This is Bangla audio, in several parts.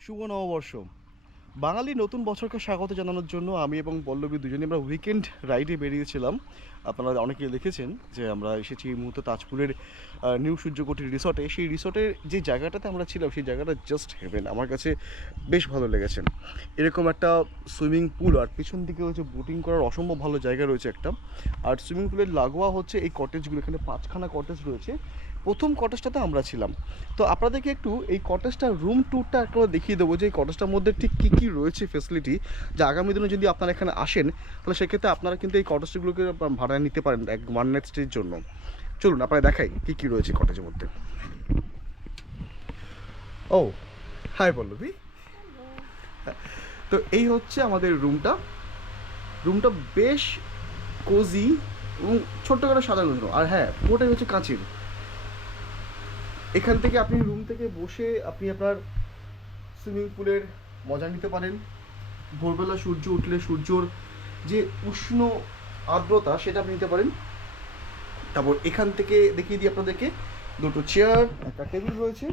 শুভ নববর্ষ বাঙালি নতুন বছরকে স্বাগত জানানোর জন্য আমি এবং পল্লবী দুজনে আমরা উইকেন্ড রাইডে বেরিয়েছিলাম। আপনারা অনেকে দেখেছেন যে আমরা এসেছি এই মুহূর্তে তাজপুরের নিউ সূর্যকোটি রিসর্টে। সেই রিসর্টের যে জায়গাটাতে আমরা ছিলাম, সেই জায়গাটা জাস্ট হেভেন আমার কাছে বেশ ভালো লেগেছে। এরকম একটা সুইমিং পুল আর পিছন দিকে হচ্ছে বোটিং করার অসম্ভব ভালো জায়গা রয়েছে একটা। আর সুইমিং পুলের লাগোয়া হচ্ছে এই কটেজগুলো এখানে পাঁচখানা কটেজ রয়েছে। প্রথম কটেজটাতে আমরা ছিলাম। তো আপনাদেরকে একটু এই কটেজটার রুম ট্যুরটা একটু দেখিয়ে দেবো যে এই কটেজটার মধ্যে ঠিক কী কী রয়েছে ফেসিলিটি যে আগামী দিনে যদি আপনারা এখানে আসেন, তাহলে সেক্ষেত্রে আপনারা কিন্তু এই কটেজগুলোকে নিতে পারেন এক ওয়ান নাইট স্টের জন্য। চলুন আপনারা দেখাই কী কী রয়েছে কটেজের মধ্যে। Oh hi Pallabi. তো এই হচ্ছে আমাদের রুমটা রুমটা বেশ কোজি এবং ছোট্ট করে সাজানো আর হ্যাঁ পুরোটাই হচ্ছে কাঁচের। এখান থেকে আপনি রুম থেকে বসে আপনি আপনার সুইমিং পুলের মজা নিতে পারেন। ভোরবেলা সূর্য উঠলে সূর্যর যে উষ্ণ আর্দ্রতা, সেটা আপনি নিতে পারেন। তারপর এখান থেকে দেখিয়ে দিই আপনাদেরকে। দুটো চেয়ার একটা টেবিল রয়েছে,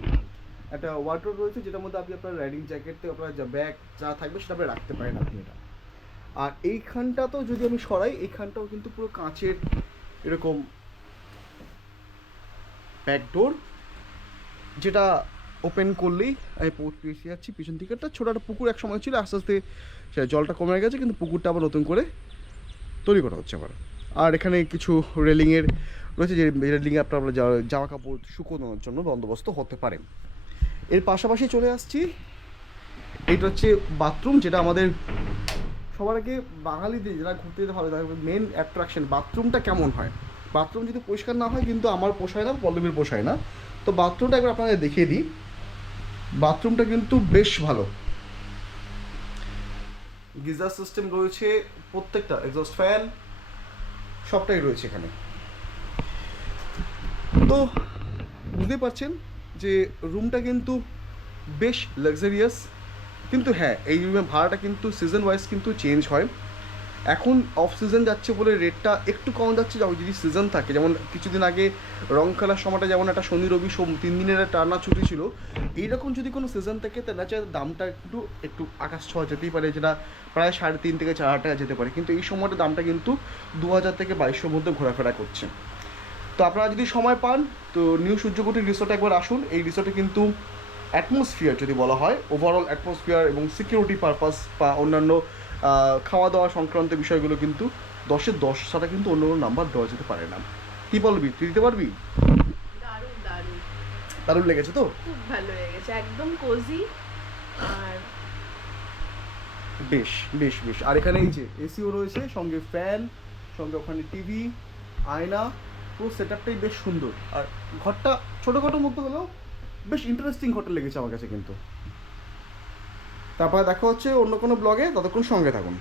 একটা ওয়ার্ডরোব রয়েছে, যেটার মধ্যে আপনি আপনার রাইডিং জ্যাকেট আপনার যা ব্যাগ যা থাকবে সেটা আপনি রাখতে পারেন আপনি এটা। আর এইখানটা তো যদি আমি সরাই, এইখানটাও কিন্তু পুরো কাঁচের এরকম ব্যাকডোর যেটা ওপেন করলেই আমি পুকুর পেয়েছি যাচ্ছি। পিছন দিকে একটা ছোটো একটা পুকুর এক সময় ছিল, আস্তে আস্তে জলটা কমে গেছে, কিন্তু পুকুরটা আবার নতুন করে তৈরি করা হচ্ছে আবার আর এখানে কিছু রেলিংয়ের রয়েছে যে রেলিংয়ে আপনার জামা কাপড় শুকোনোর জন্য বন্দোবস্ত হতে পারে। এর পাশাপাশি চলে আসছি। এইটা হচ্ছে বাথরুম, যেটা আমাদের সবার আগে বাঙালিদের যারা ঘুরতে যেতে ভালো তাদের মেন অ্যাট্রাকশন বাথরুমটা কেমন হয়? বাথরুম যদি পরিষ্কার না হয়, কিন্তু আমার পোষায় না, পল্লবীর পোষায় না। তো বাথরুমটা একবার আপনাদের দেখিয়ে দিই। বাথরুমটা কিন্তু বেশ ভালো। গিজার সিস্টেম রয়েছে প্রত্যেকটা এক্সস্ট ফ্যান সবটাই রয়েছে এখানে। তো বুঝতে পারছেন যে রুমটা কিন্তু বেশ লাক্সারিয়াস কিন্তু হ্যাঁ এই রুমের ভাড়াটা কিন্তু সিজন ওয়াইজ কিন্তু চেঞ্জ হয়। এখন অফ সিজন যাচ্ছে বলে রেটটা একটু কম যাচ্ছে যদি সিজন থাকে। যেমন কিছুদিন আগে রং খেলার সময়টা যেমন একটা শনি, রবি, সোম, তিন দিনের টানা ছুটি ছিল, এইরকম যদি কোনো সিজন থাকে, তাহলে হচ্ছে দামটা একটু একটু আকাশ ছোঁয়া যেতেই পারে, যেটা প্রায় সাড়ে তিন থেকে চার হাজার টাকা যেতে পারে। কিন্তু এই সময়টা দামটা কিন্তু দু হাজার থেকে বাইশশোর মধ্যে ঘোরাফেরা করছে। তো আপনারা যদি সময় পান, তো নিউ সূর্যকুটি রিসোর্টে একবার আসুন। এই রিসোর্টে কিন্তু অ্যাটমসফিয়ার যদি বলা হয় ওভারঅল অ্যাটমসফিয়ার এবং সিকিউরিটি পারপাস বা অন্যান্য খাওয়া দাওয়া সংক্রান্ত বিষয়গুলো কিন্তু দশের দশ ছাড়া কিন্তু অন্য কোনো নাম্বার দেওয়া যেতে পারে না। কী বলবি? তুই দিতে পারবি? দারুণ লেগেছে তো? খুব ভালো লেগেছে একদম কোজি আর বেশ বেশ বেশ। আর এখানে এই যে এসিও রয়েছে সঙ্গে ফ্যান সঙ্গে ওখানে টিভি আয়না পুরো সেট আপটাই বেশ সুন্দর। আর ঘরটা ছোটোখাটো মতো হলেও বেশ ইন্টারেস্টিং হোটেল লেগেছে আমার কাছে কিন্তু। তারপরে দেখা হচ্ছে অন্য কোনো ব্লগে ততক্ষণ সঙ্গে থাকুন।